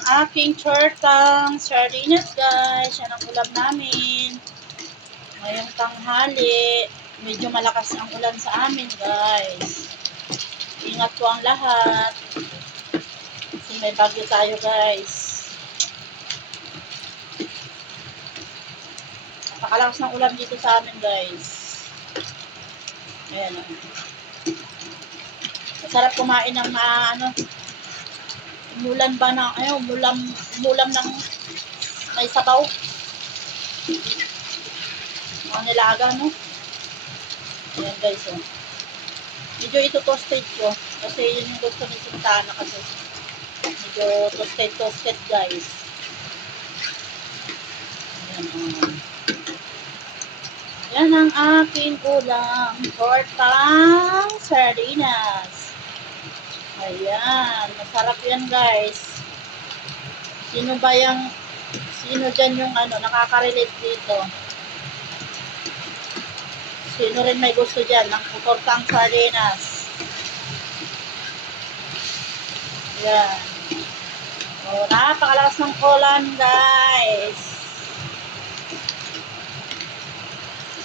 ang aking tortang sardinas, guys. Yan ang ulam namin. Ngayong tanghali, medyo malakas ang ulan sa amin, guys. Ingat po ang lahat. Kasi may bagyo tayo, guys. Napakalakas ng ulan dito sa amin, guys. Ayan. Masarap kumain ng umulan ba na, umulam ng may sabaw. Mga nilaga, no? Ayan, guys, oh. Medyo ito toasted ko. Kasi yun yung gusto ni Sintana kasi. Medyo toasted, guys. Ayan, oh. Yan ang aking ulam. Tortang sardinas. Ayan. Masarap yan, guys. Sino dyan yung nakaka-relate dito? Sino rin may gusto dyan ng tortang sardinas? Yan. O, napakalakas ng ulan, guys.